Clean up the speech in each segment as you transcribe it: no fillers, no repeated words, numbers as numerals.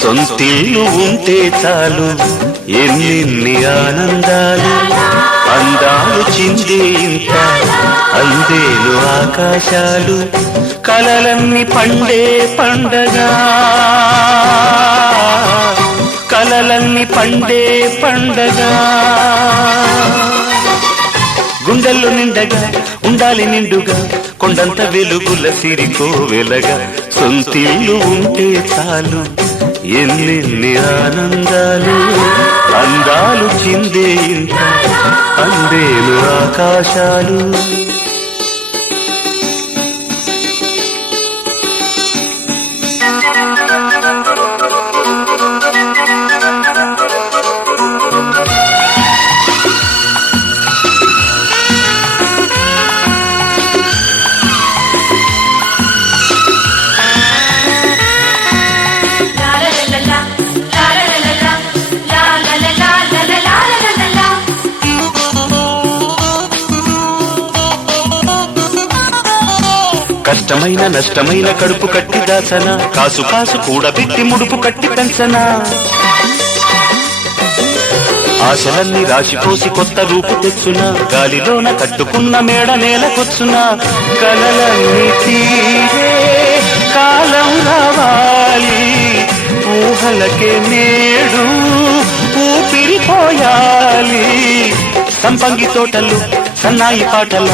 సొంతిల్లు ఉంటే చాలు ఎన్నెన్ని ఆనందాలు, అందాలు చిందే ఇంత అందేలు ఆకాశాలు, కలలన్నీ పండే పండగ, కలలన్నీ పండే పండగ. గుండెల్లో నిండగా ఉండాలి నిండుగా కొండంత వెలుగుల సిరికో వెలగా, సొంతిల్లు ఉంటే చాలు ఎన్నెన్ని ఆనందాలు, అందాలు చిందే ఇంత అందేలు ఆకాశాలు. కష్టమైన నష్టమైన కడుపు కట్టి దాచన, కాసు కాసు కూడబెట్టి ముడుపు కట్టి పెంచన, ఆశలన్నీ రాశిపోసి కొత్త రూపు తెచ్చున, గాలిలోన కట్టుకున్న మేడ నేలకొచ్చున, కలలన్నీ తీరే కాలం రావాలి, ఊహలకే నేడు ఊపిరిపోయాలి, సంపంగి తోటలు సన్నాయి పాటల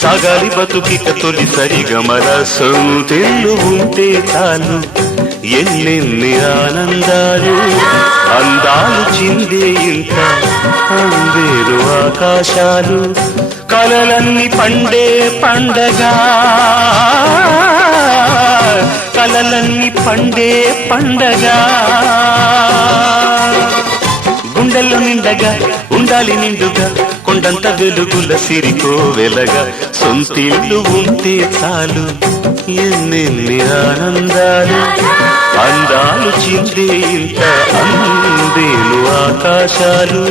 సాగాలి బతుకిక తొలి సరిగమల, సొంతిల్లు ఉంటే చాలు ఎన్నెన్ని ఆనందాలు, అందాలు చిందే ఇంత అందేలు ఆకాశాలు, కలలన్నీ పండే పండగ, కలలన్నీ పండే పండగ. గుండెల్లో నిండగా ఉండాలి నిండుగా కొండంత వెలుగుల సిరికో వెలగా, సొంతిల్లు ఉంటే చాలు ఎన్నెన్ని ఆనందాలు, అందాలు చిందే ఇంత అందేలు ఆకాశాలు.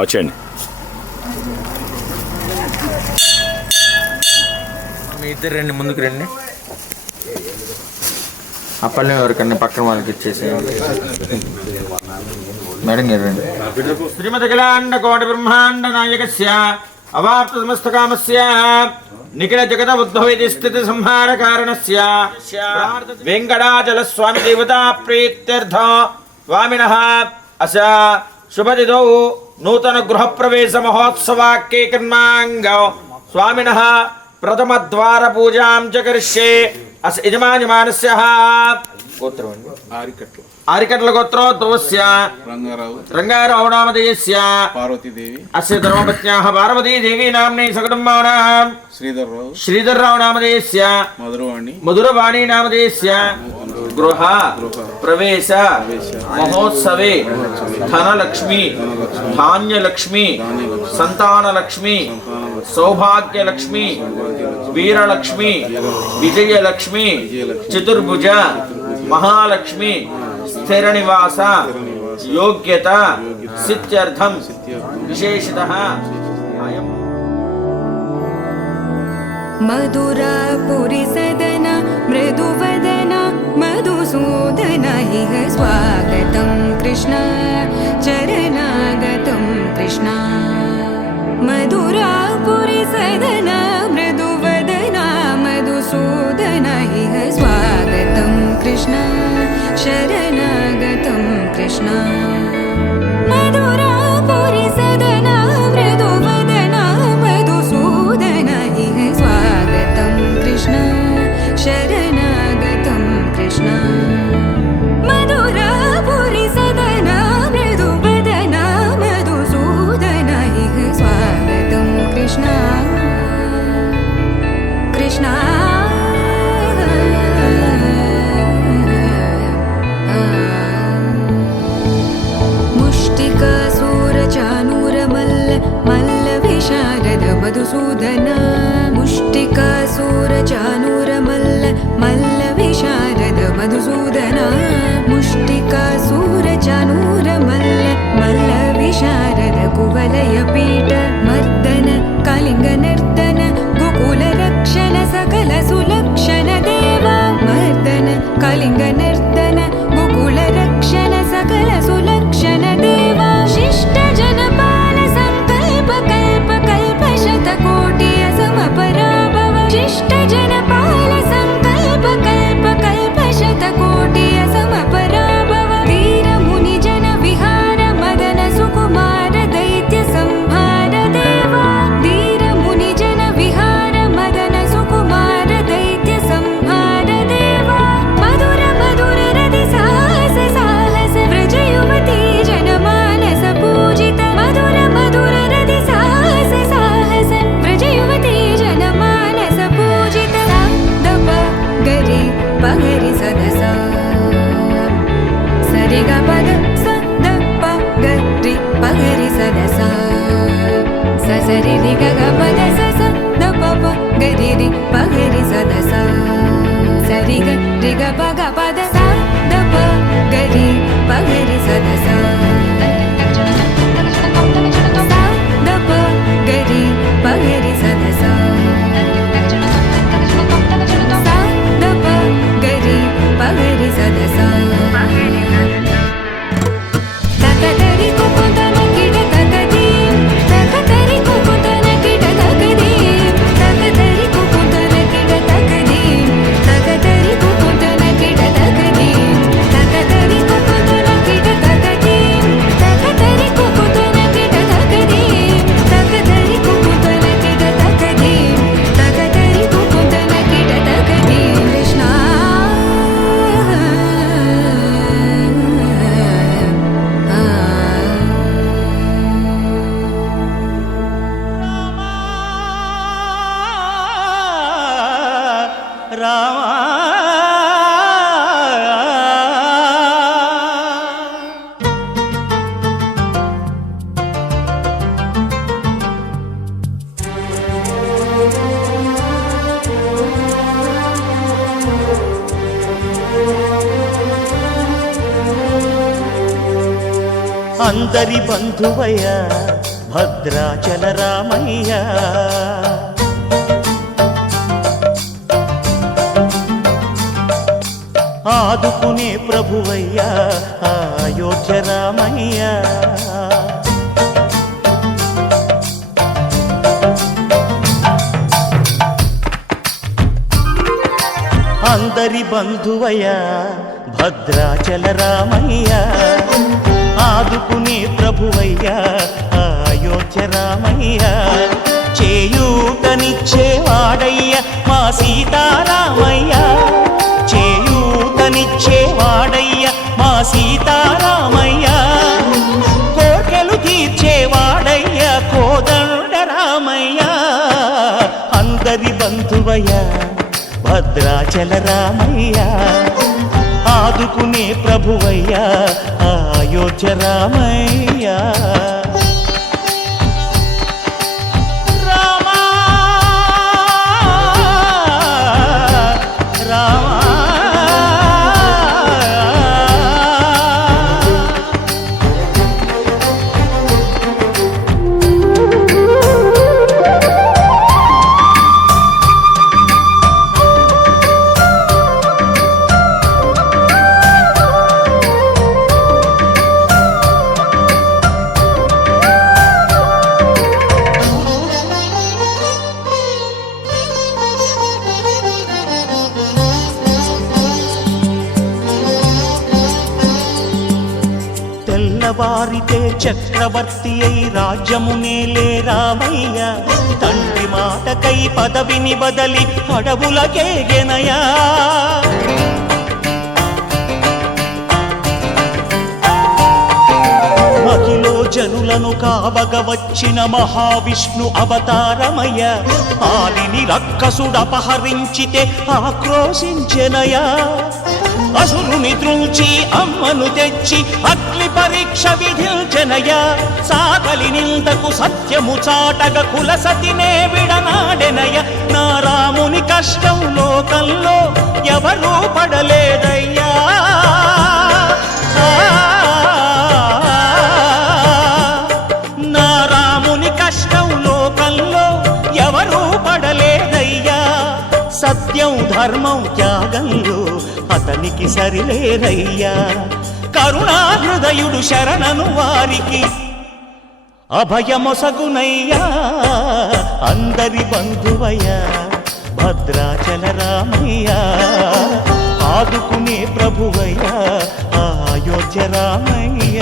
వచ్చేయండి. మీ ఇద్దరు రండి, ముందుకు రండి. అప్పలనే ఎవరికన్నా పక్కన వాళ్ళకి ఇచ్చేసేయండి. మేడం గారు రండి. శ్రీమదఖిలాండ కోటి బ్రహ్మాండ నాయకస్య అవాప్త సమస్త కామస్య నిఖిల జగత ఉద్భవేది స్థితి సంహార కారణస్య వెంకటాచల స్వామి దేవతా ప్రీత్యర్థ స్వామినః అస శుభదిదౌ నూతన గృహ ప్రవేశ మహోత్సవాక్కే కర్మాంగ స్వామినః ప్రథమ ద్వార పూజాం చ కరిష్యే అస యజమాన్యమానస్య గోత్రం ఆరికట్ల గోత్రోద్భవస్య రంగారావు నామధేయస్య పార్వతీదేవి అస్య ధర్మపత్న్యాః పార్వతీదేవి నామ్ని సకుటుంబానాం శ్రీధర్రావు నామధేయస్య మధురవాణి నామధేయస్య గృహ ప్రవేశ మహోత్సవే ధనలక్ష్మి ధాన్యలక్ష్మి సంతానలక్ష్మి సౌభాగ్యలక్ష్మి వీరలక్ష్మి విజయలక్ష్మి చతుర్భుజ మహాలక్ష్మి స్థిర నివాస యోగ్యత సిద్ధ్యర్థం విశేషితః అయం मधुरापुरी सदन मृदुवदन मधुसूदन इह स्वागतं कृष्ण चरणागतं कृष्ण मधुरापुरी सदन मृदुवदन मधुसूदन इह स्वागतं कृष्ण शरणागतं कृष्ण मधुरापुरी सदन मृदुवदन मधुसूदन इह स्वागतं कृष्ण शरणागतं कृष्ण मधुरापुरी सदन मृदुवदन मधुसूदन इह स्वागतं कृष्ण कृष्ण मुष्टिकासूरचानूरमल्ल मल्लविशारद मधुसूदन मुष्टिकासूरचानूरमल्ल मल्लविशारद मधुसूदन मुष्टिकासूरचानूरमल्ल मल्लविशारद कुवलयपीठ मर्दन कलिङ्गनर्दन गोकुलरक्षण सकल सुलक्षण देवा मर्दन कलिङ्गनर्दन गोकुलरक्षण सकल सुलक्षण देवा शिष्ट जनपाल संकल्प कल्प कल्प शतकोटि असमपराभव शिष्ट जनपाल संकल्प कल्प कल्प शतकोटि असमपराभव वीर मुनि जन विहार मदन सुकुमार दैत्य संहार देवा वीर मुनि जन विहार मदन सुकुमार दैत्य संहार देवा मधुर मधुर रति साहस साहस व्रज युवती जनमानस पूजित मधुर मधुर रति साहस साहस व्रज युवती जनमानस पूजित दप गरि पगरि सदस सरि ग पद स द प गरि पगरि सदस स सरि रि ग ग पद स स द प प गरि रि पगरि सदस सरि ग रि ग प ग पद स द प गरि पगरि सदस स द प गरि पगरि सदस स द प गरि पगरि सदस तकदरि कुकुतन किड तकदीं तकदरि कुकुतन किड तकदीं तकदरि कुकुतन किड तकदीं तकदरि कुकुतन किड तकदीं तकदरि कुकुतन किड तकदीं तकदरि कुकुतन किड तकदीं तकदरि कुकुतन किड तकदीं तकदरि कुकुतन किड तकदीं कृष्ण అందరి బంధువయ్య భద్రాచల రామయ్య ఆదుకునే ప్రభువయ్య అయోధ్య రామయ్య అందరి బంధువయ్యా భద్రాచల రామయ్య, ఆదుకునే ప్రభువయ్యా అయోధ్య రామయ్య, చేయూతనిచ్చేవాడయ్య మా సీతారామయ్య, చేయూతనిచ్చేవాడయ్య మా సీతారామయ్య, కోర్కెలు తీర్చేవాడయ్య కోదండ రామయ్య, అందరి బంధువయ్య భద్రాచల రామయ్య, ఆదుకునే ప్రభువయ్య అయోధ్య రామయ్య. తెల్లవారితే చక్రవర్తి అయి రాజ్యమునేలే రామయ్య, తండ్రి మాటకై పదవిని బదలి అడవులకేగెనయా, మహిలో జనులను కావగ వచ్చిన మహావిష్ణు అవతారమయ్య, ఆలిని రక్కసుడపహరించితే ఆక్రోశించెనయా, అసురుని త్రుంచి అమ్మను తెచ్చి అగ్ని పరీక్ష విధించెనయ, సాగలి నిందకు సత్యము చాటగ కులసతినే విడనాడెనయ, నా రాముని కష్టం లోకంలో ఎవరూ పడలేదయ్యా, నా రాముని కష్టం లోకంలో ఎవరూ పడలేదయ్యా, సత్యం ధర్మం త్యాగంలో అతనికి సరిలేరయ్యా, కరుణాహృదయుడు శరణను వారికి అభయమొసగునయ్యా, అందరి బంధువయ్యా భద్రాచల రామయ్య, ఆదుకునే ప్రభువయ్యా అయోధ్య రామయ్య.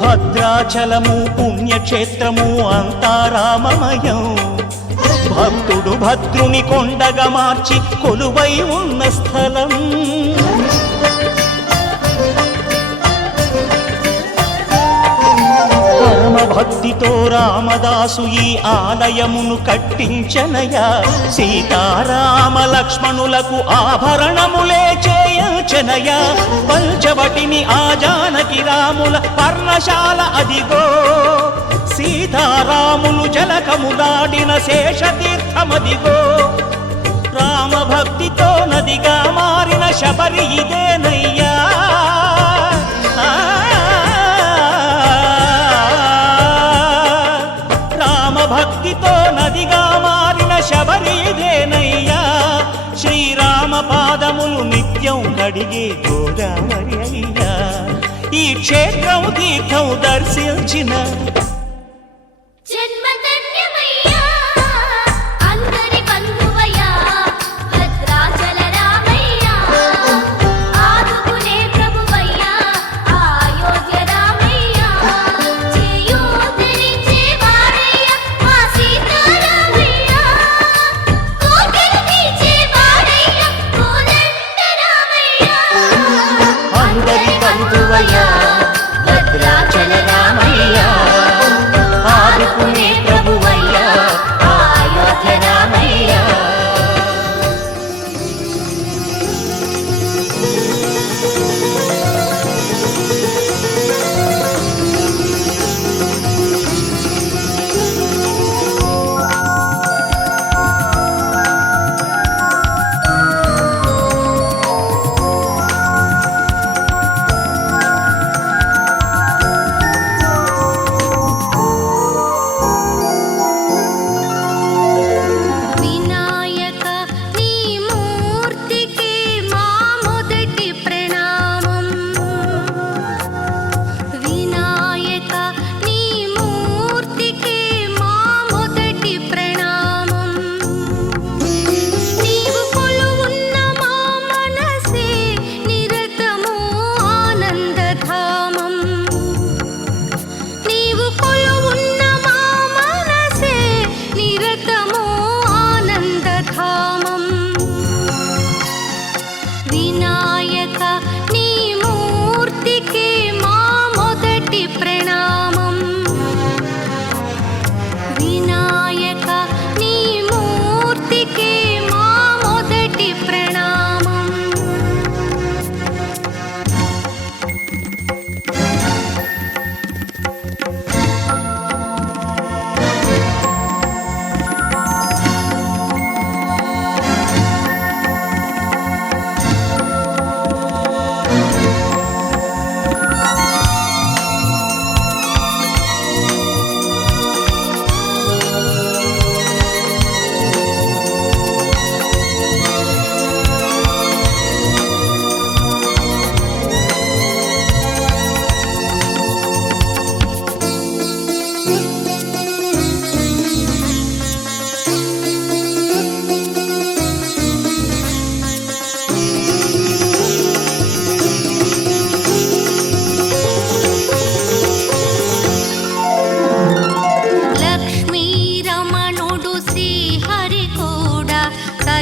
భద్రాచలము పుణ్యక్షేత్రము అంతా రామమయం, భక్తుడు భద్రుని కొండగా మార్చి కొలువై ఉన్న స్థలం, పరమ భక్తితో రామదాసు ఈ ఆలయమును కట్టించనయా, సీతారామ లక్ష్మణులకు ఆభరణములే చేయించనయా, పంచవటిని ఆ జానకి రాముల పర్ణశాల అదిగో, సీతారాములు జలకములాడిన శేషతీర్థమదిగో, రామభక్తితో నదిగా మారిన శబరి ఇదేనయ్యా, రామభక్తితో నదిగా మారిన శబరి ఇదేనయ్యా, శ్రీరామ పాదములు నిత్యం కడిగే గోదావరి అయ్యా, ఈ క్షేత్రం తీర్థం దర్శించిన భద్రాచల రామయ్య, ఆదుకునే ప్రభువయ్య అయోధ్య రామయ్య.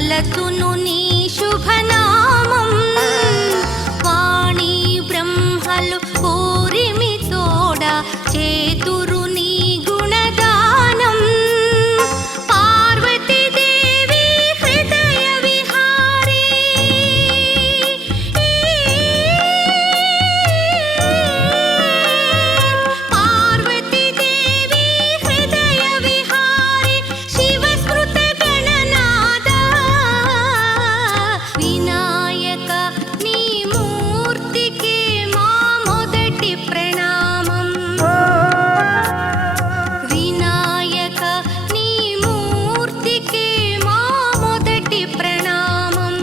తలతును నీ శుభనామం వాణి బ్రహ్మలు కోరిమి తోడ చేతురు నీ గుణగానం పార్వతీదేవి హృదయ విహారీ పార్వతీదేవి హృదయ విహారీ శివస్మృత గణనాద వినాయక నీ మూర్తికి మా మొదటి ప్రణామం వినాయక నీ మూర్తికి మా మొదటి ప్రణామం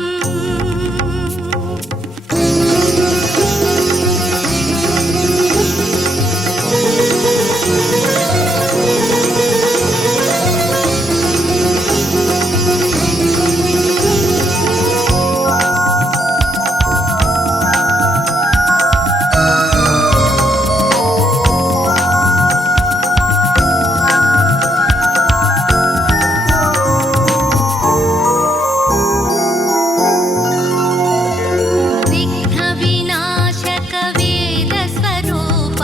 విఘ్న వినాశక వేద స్వరూప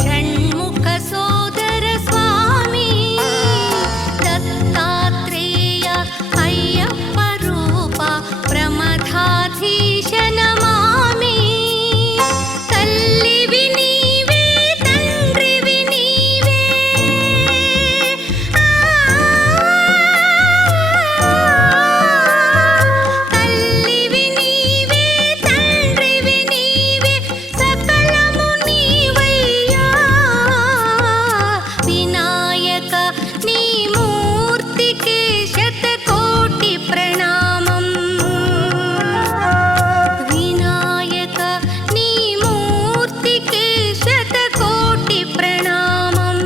షణ్ముఖ సోదర స్వామి దత్తాత్రేయ అయ్యప్ప రూప ప్రమథాధీశ నమామి తల్లివి నీవే తండ్రివి నీవే తల్లివి నీవే తండ్రివి నీవే సకలము నీవయ్యా వినాయక నీ మూర్తికి శతకోటి ప్రణామం వినాయక నీ మూర్తికి శతకోటి ప్రణామం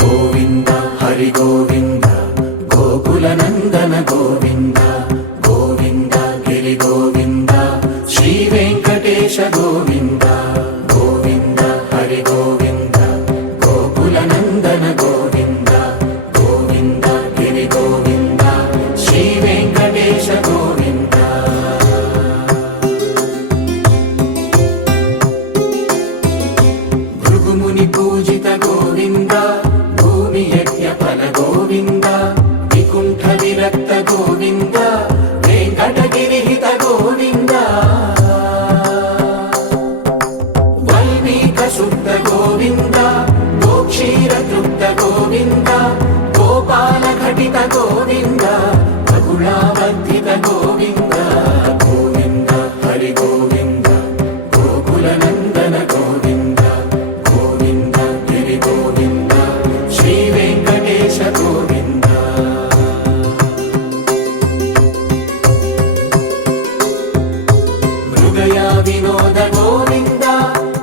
గోవింద హరి గోవింద గోకుల నందన గోవింద గోవింద గిరి గోవింద శ్రీ వెంకటేశ గోవింద గోవింద హరి గోవింద గోకుల నందన గోవింద గోవింద గిరి గోవింద శ్రీ వెంకటేశ గోవింద భృగుముని పూజిత గోవింద భూమి యజ్ఞ ఫల గోవింద వికుంఠ విరక్త గోవింద వెంకటగిరిహిత గోవింద వల్మీక శుద్ధ గోవింద గోక్షీర తృప్త గోవింద గోపాల ఘటిత గోవింద బహుళావర్ధిత గోవింద గోవింద హరి గోవింద గోకుల నందన గోవింద గోవింద గిరి గోవింద శ్రీ వెంకటేశ గోవింద మృగయా వినోద గోవింద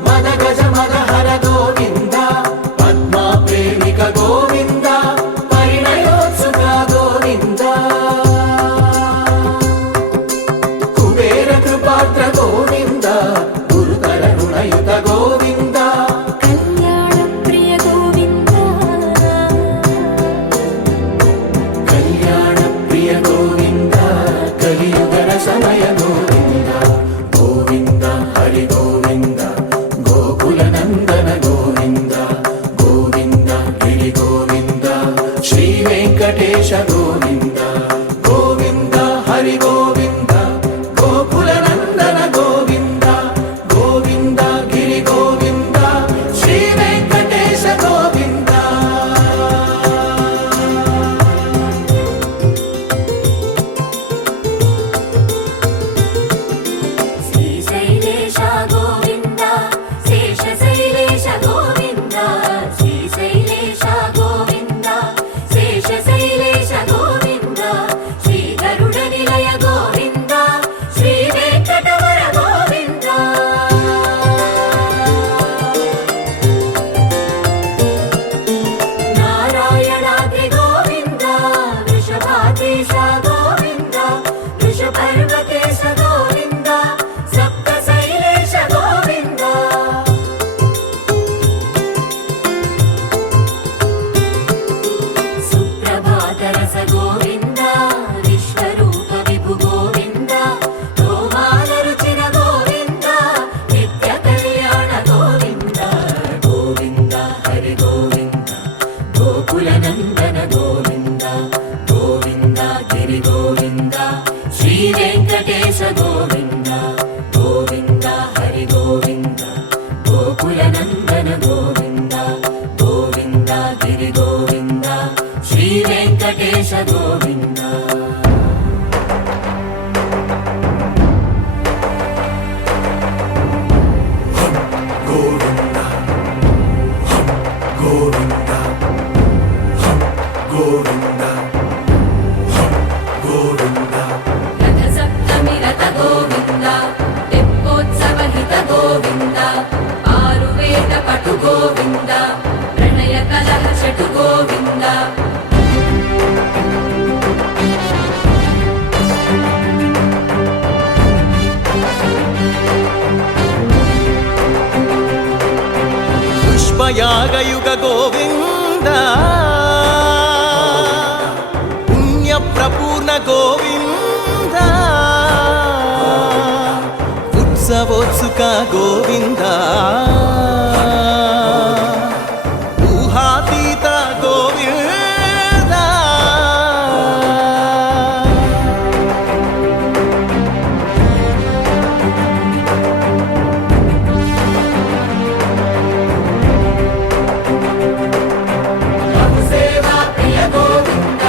మద గజ మదహర గోవింద పద్మా ప్రేమిక గోవింద పరిణయోత్సుక గోవింద గోవింద గోవింద రథ సప్తమి రథ గోవింద తెప్పోత్సవ హిత గోవింద ఆరువేద పటు గోవింద ప్రణయ కలహ చటు గోవింద పుష్పయాగయుగ గోవింద పుణ్యప్రపూర్ణ గోవింద ఉత్సవోత్సుక గోవింద ఊహాతీత గోవింద సేవా ప్రియ గోవింద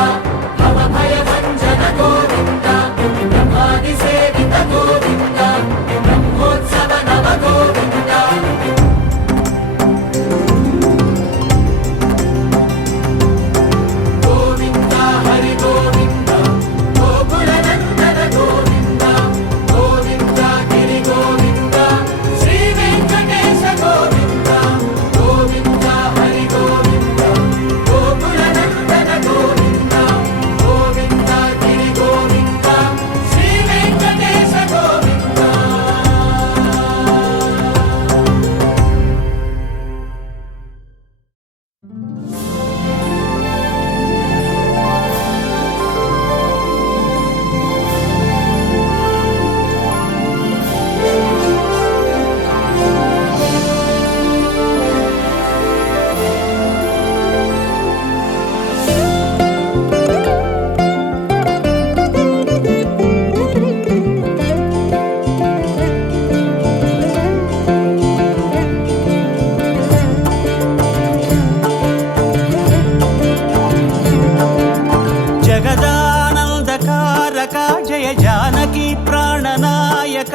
భవ భయ భంజన గోవింద బ్రహ్మాది సేవిత గోవింద బ్రహ్మోత్సవ నవ గోవింద గోవింద హరి గోవింద గోకుల నందన గోవింద గోవింద గిరి గోవింద శ్రీ వెంకటేశ గోవింద గోవింద హరి గోవింద గోకుల నందన గోవింద గోవింద గిరి గోవింద శ్రీ వెంకటేశ గోవింద జగదానందకారక జయ జానకి ప్రాణనాయక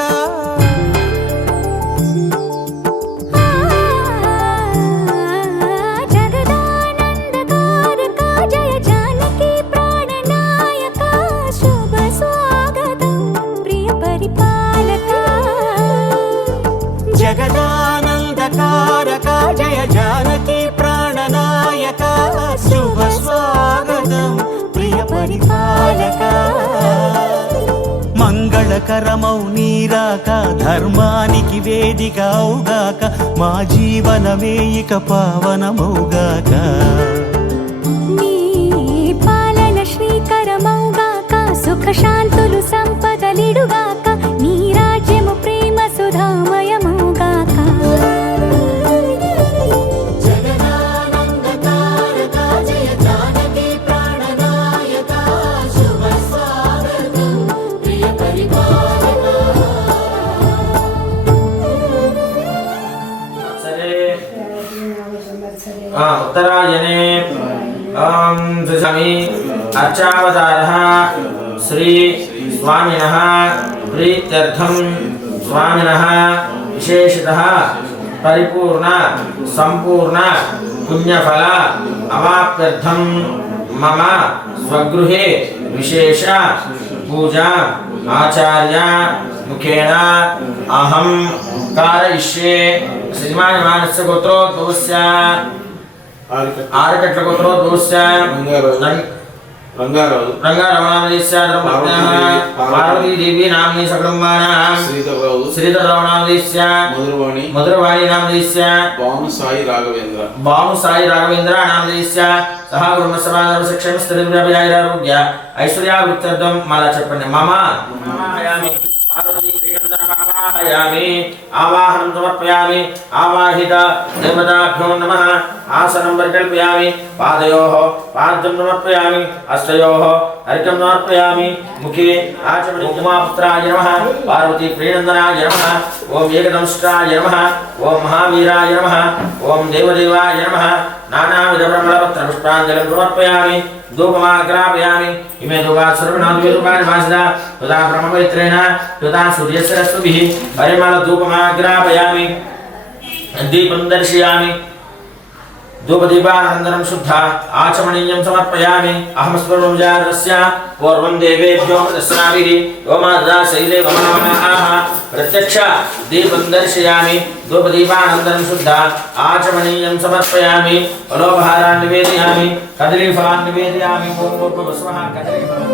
జగదానందకారక జయ జానకి ప్రాణనాయక శుభ స్వాగతం ప్రియ పరిపాలక జగదానందకారక జయ జానకి ప్రాణనాయక శుభ స్వాగతం ప్రియ పరిపాలక మంగళకరమౌ నీరాక ధర్మానికి వేదిక అవుగాక మా జీవనమే ఇక పావనమౌగాక నీ పాలన శ్రీకరమౌగాక సుఖ శాంతులు సంపదలిడుగాక నీ రాజ్యము ప్రేమ సుధామయమౌగాక జగదానందకారక జయ జానకి ప్రాణనాయక శుభ స్వాగతం ప్రియ పరిపాలక సరే ఉత్తరాయణే స్వామి అర్చావతారः శ్రీ స్వామినः ప్రీత్యర్థం స్వామినः విశేషతః పరిపూర్ణ సంపూర్ణ పుణ్యఫల అవాప్త్యర్థం మమ స్వగృహే విశేష పూజా ఆచార్య ముఖేన అహం कारयिष्ये श्रीमानस्य गोत्रोद्भवस्य आरकट्ल गोत्रोद्भवस्य रंगारावनामदेस्य धर्मज्ञः पार्वती देवी नाम्नी सकलम्बानां श्रीधररावनामदेस्य मधुरवाणी नामदेस्य भानुसाई राघवेंद्र नामदेस्य सह ब्रह्मसमाधर्मशिक्षण स्त्रीव्यापयारोग्य ऐश्वर्यावृत्त्यर्थं मला చెప్పండి मम पार्वती प्रियंदनमावाहयामि आवाहनं समर्पयामि आवाहित देवताभ्यो नमः आसनं परिकल्पयामि पादयोः पाद्यं समर्पयामि हस्तयोः अर्घ्यं समर्पयामि मुखे आचमनीं उमापुत्राय नमः पार्वती प्रियंदनाय नमः ओम एकदंष्टाय नमः ओम महावीराय नमः ओम देवदेवाय नमः नानाविध ब्रह्मपत्र पुष्पाञ्जलिं समर्पयामि धूपमाग्रापयामि इमे धूपाः सर्वनामविरूपाणि भासिता तदा ब्रह्मपवित्रेण तदा सूर्यस्य रश्मिभिः परिमलधूपमाग्रापयामि दीपं दर्शयामि धूपदीपानन्दनं शुद्ध आचमनीयं समर्पयामि अहमस्मरणोजारस्य पूर्वं देवेभ्यो दर्शनाभिः योमाददा शैले मम नमः प्रत्यक्ष दीपं दर्शयामि धूपदीपानन्दनं शुद्ध आचमनीयं समर्पयामि फलोपहारान् निवेदयामि कदलीफलान् निवेदयामि ॐ भूर्भुवस्वः कदलीफलम्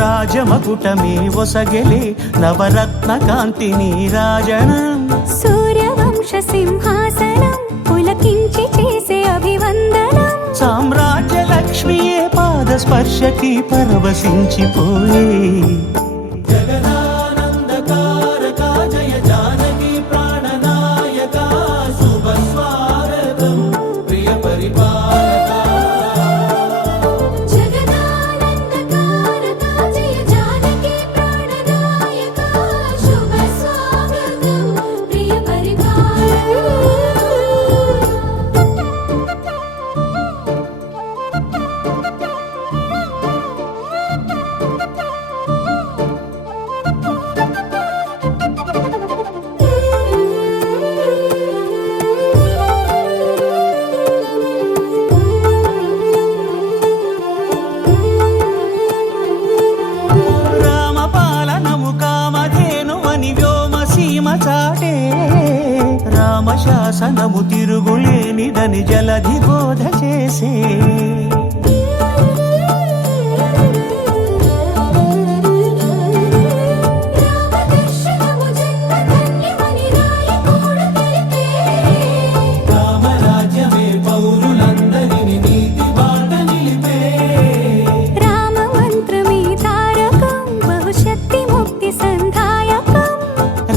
రాజమకుటమే ఒసగెలే నవరత్న కాంతి నీరాజనం సూర్యవంశ సింహాసనం పులకించి చేసే అభివందనం సామ్రాజ్య లక్ష్మియే పాద స్పర్శకి పరవశించిపోయే జగదానందకారక జయ జానకి ప్రాణనాయక శుభ స్వాగతం ప్రియ పరిపాలక జగదానందకారక జయ జానకి ప్రాణనాయక శుభ స్వాగతం ప్రియ రామపాలనము కామధేనువని వ్యోమసీమ చాటే రామశాసనము తిరుగులేనిదని జలధి బోధ చేసే రామదర్శనము జన్మధన్యమని రాయకోడు తెలిపే రామరాజ్యమే పౌరులందరిని నీతి బాట నిలిపే రామ మంత్రమే తారకం బహుశక్తి ముక్తి సంధాయకం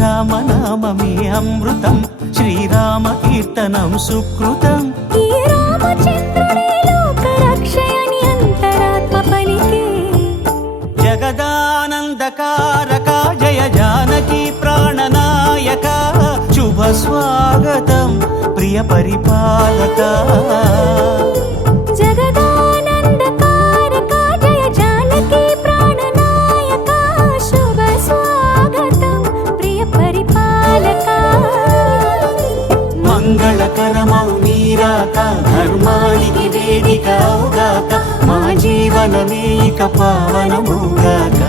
రామనామమే అమృతం శ్రీరామ కీర్తనం సుకృతం ఈ రామచంద్రుడే లోక రక్షయని అంతరాత్మ పలికే జగదానందకారక జయ జానకి ప్రాణనాయక శుభ స్వాగతం ప్రియ పరిపాలక జగదానందకారక జయ జానకి ప్రాణనాయక శుభ స్వాగతం ప్రియ పరిపాలక మంగళకరమౌ నీరాక ధర్మానికి వేదిక అవుగాక మా జీవనమే ఇక పావనముగాక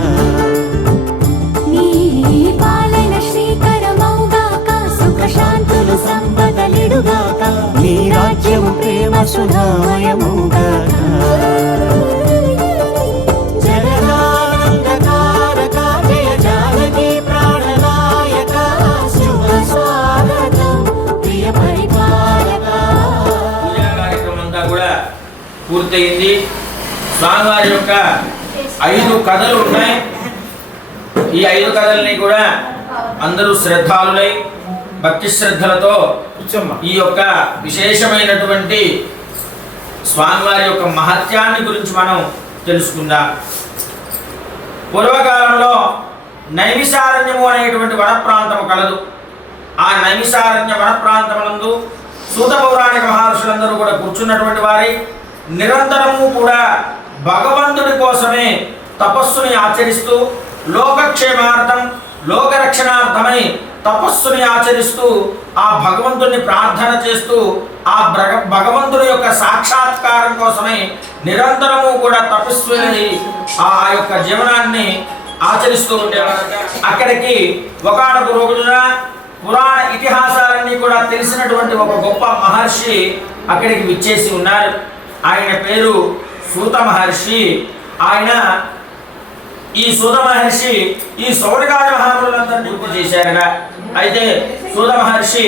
నీ పాలన శ్రీకరమౌగాక సుఖ శాంతులు సంపదలిడుగాక నీ రాజ్యము ప్రేమ సుధామయముగాక జగదానందకారక జయ జానకి ప్రాణనాయక శుభ స్వాగతం ప్రియ పరిపాలక పూజా కార్యక్రమం అంతా కూడా పూర్తయింది. స్వామివారి యొక్క 5 కథలు ఉన్నాయి. ఈ 5 కథల్ని కూడా అందరూ శ్రద్ధాలులై భక్తి శ్రద్ధలతో ఈ యొక్క విశేషమైనటువంటి స్వామివారి యొక్క మహత్యాన్ని గురించి మనం తెలుసుకుందాం. పూర్వకాలంలో నైమిషారణ్యము అనేటువంటి వన ప్రాంతము కలదు. ఆ నైమిషారణ్య వన ప్రాంతమునందు సూత పౌరాణిక మహర్షులందరూ కూడా కూర్చున్నటువంటి వారి నిరంతరము కూడా భగవంతుడి కోసమే తపస్సుని ఆచరిస్తూ లోకక్షేమార్థం లోకరక్షణార్థమై తపస్సుని ఆచరిస్తూ ఆ భగవంతుని ప్రార్థన చేస్తూ ఆ భగవంతుడి యొక్క సాక్షాత్కారం కోసమై నిరంతరము కూడా తపస్సుని ఆ యొక్క జీవనాన్ని ఆచరిస్తూ ఉండేవారు. అక్కడికి ఒకానొక రోజున పురాణ ఇతిహాసాలన్నీ కూడా తెలిసినటువంటి ఒక గొప్ప మహర్షి అక్కడికి విచ్చేసి ఉన్నారు. ఆయన పేరు సూత మహర్షి. ఆయన ఈ సూత మహర్షి ఈ సౌడగాడి మహామునులందరినీ గుర్తు చేశారట. అయితే సూత మహర్షి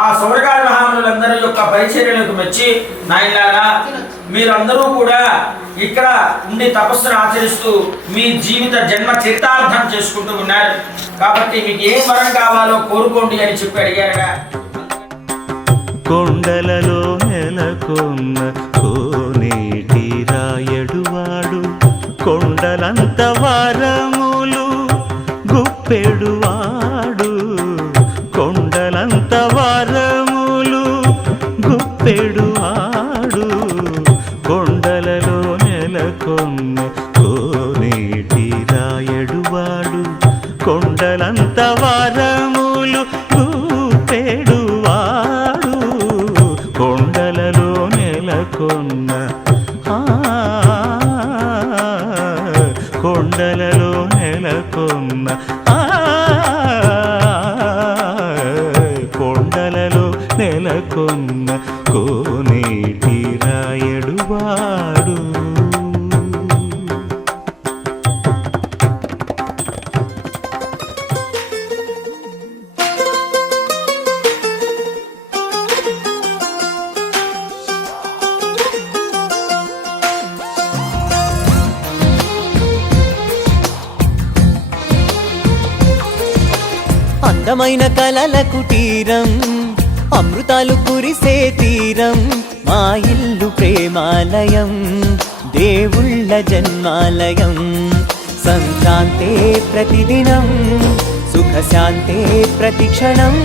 ఆ సౌడగాడి మహామునులందరి యొక్క పరిచర్యలకు మెచ్చి నాయనలారా మీరందరూ కూడా ఇక్కడ ఉండి తపస్సును ఆచరిస్తూ మీ జీవిత జన్మ చరితార్థం చేసుకుంటూ ఉన్నారు. కాబట్టి మీకు ఏ వరం కావాలో కోరుకోండి అని చెప్పి అడిగారట. కొండలలో నెలకొన్న కోనేటి రాయడువాడు, కొండలంత వారములు గుప్పెడువాడు, కొండలంత వారములు గుప్పెడువాడు, కొండలలో నెలకొన్న కోనేటి రాయడువాడు, కొండలంత వారములు గుప్పెడువాడు, కొండలలో నెలకొన్న కొండలలో నెలకొన్న కొండలలో నెలకొన్న కోనేటి రాయడువాడు. అందమైన కలల కుటీరం, అమృతాలు కురిసే తీరం, మా ఇల్లు ప్రేమాలయం, దేవుళ్ళ జన్మాలయం. సంక్రాంతే ప్రతిదినం, సుఖశాంతే ప్రతిక్షణం,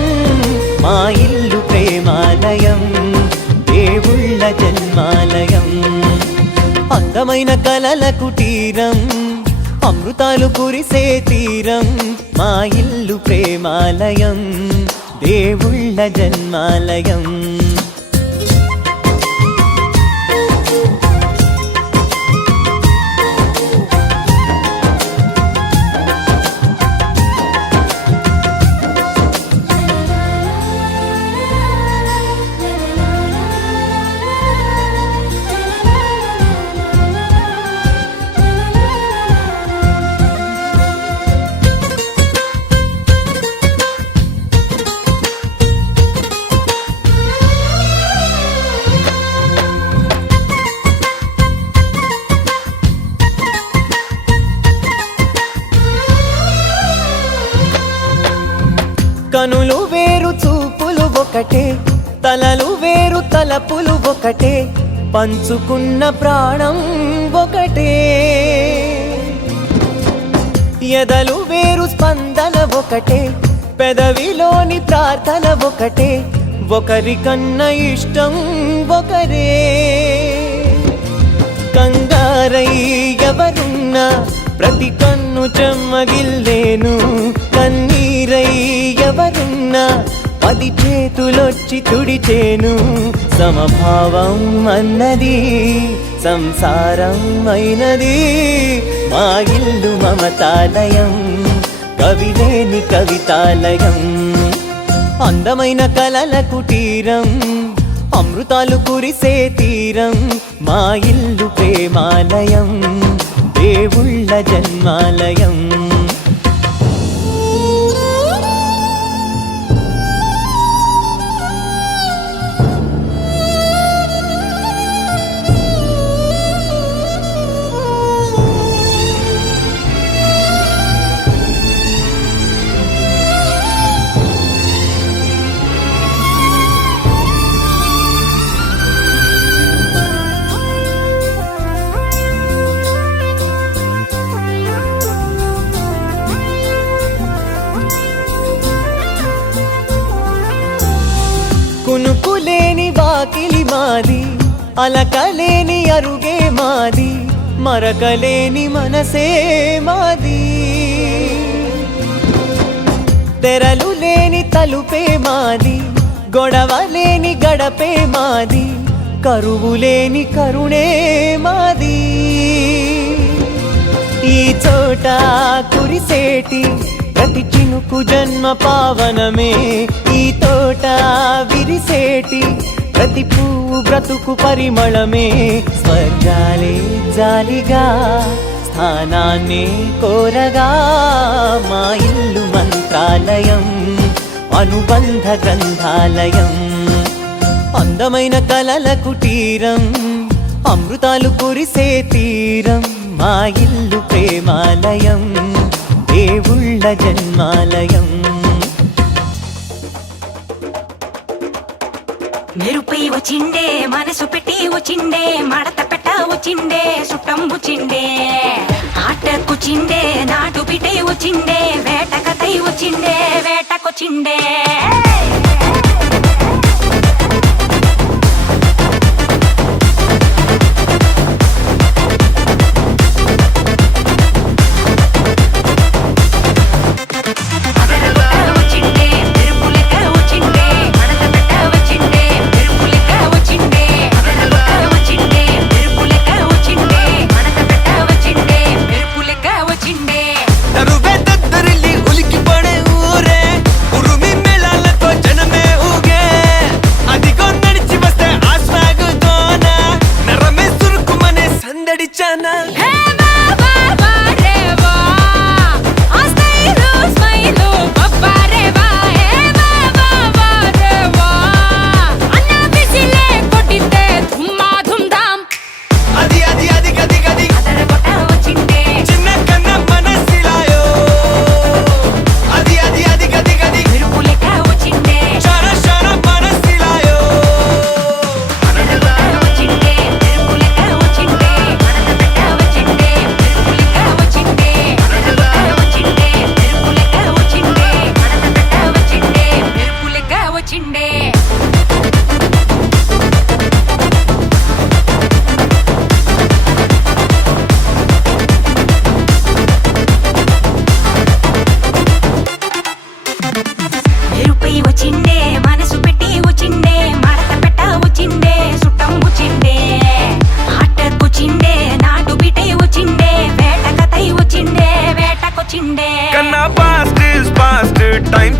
మా ఇల్లు ప్రేమాలయం, దేవుళ్ళ జన్మాలయం. అందమైన కలల కుటీరం, అమృతాలు కురిసే తీరం, మా ఇల్లు ప్రేమాలయం, దేవుళ్ళ జన్మాలయం. కనులు వేరు చూపులు ఒకటే, తలలు వేరు తలపులు ఒకటే, పంచుకున్న ప్రాణం ఒకటే. ఎదలు వేరు స్పందన ఒకటే, పెదవిలోని ప్రార్థన ఒకటే, ఒకరికన్నా ఇష్టం ఒకరే. కంగారై ఎవరున్నా ప్రతి కన్ను చెమ్మగిల్లేను, కన్నీరై ఎవరున్నా 10 చేతులొచ్చి తుడిచేను. సమభావం అన్నది సంసారం అయినది, మా ఇల్లు మమతాలయం, కవిలేని కవితాలయం. అందమైన కలల కుటీరం, అమృతాలు కురిసే తీరం, మా ఇల్లు ప్రేమాలయం, దేవుళ్ళ జన్మాలయం. కునుకులేని వాకిలి మాది, అలకలేని అరుగే మాది, మరకలేని మనసే మాది. తెరలు లేని తలుపే మాది, గొడవ లేని గడపే మాది, కరువు లేని కరుణే మాది. ఈ చోట కురిసేటి ప్రతి చినుకు జన్మ పావనమే, ఈ తోట విరిసేటి ప్రతి పువ్వు బ్రతుకు పరిమళమే. స్వర్గాలే జాలిగా స్థానాన్ని కోరగా, మా ఇల్లు మంత్రాలయం, అనుబంధ గ్రంథాలయం. అందమైన కలల కుటీరం, అమృతాలు కురిసే తీరం మా ఇల్లు ప్రేమాలయం దేవుళ్ళ జన్మాలయం మెరుపై వచ్చిండే మనసు పెట్టి వచ్చిండే మడత పెట్ట వచ్చిండే సుట్టం వచ్చిండే ఆటకొచ్చిండే నాటు బిడ్డే వచ్చిండే వేటకతై వచ్చిండే వేటకొచ్చిండే వచ్చిండే మనసు పెట్టి వచ్చిండే మడత పెట్ట వచ్చిండే సుట్టం వచ్చిండే ఆటకొచ్చిండే నాటు బిడ్డే వచ్చిండే వేటకతై వచ్చిండే వేటకొచ్చిండే కన్నా పాస్ట్ టైం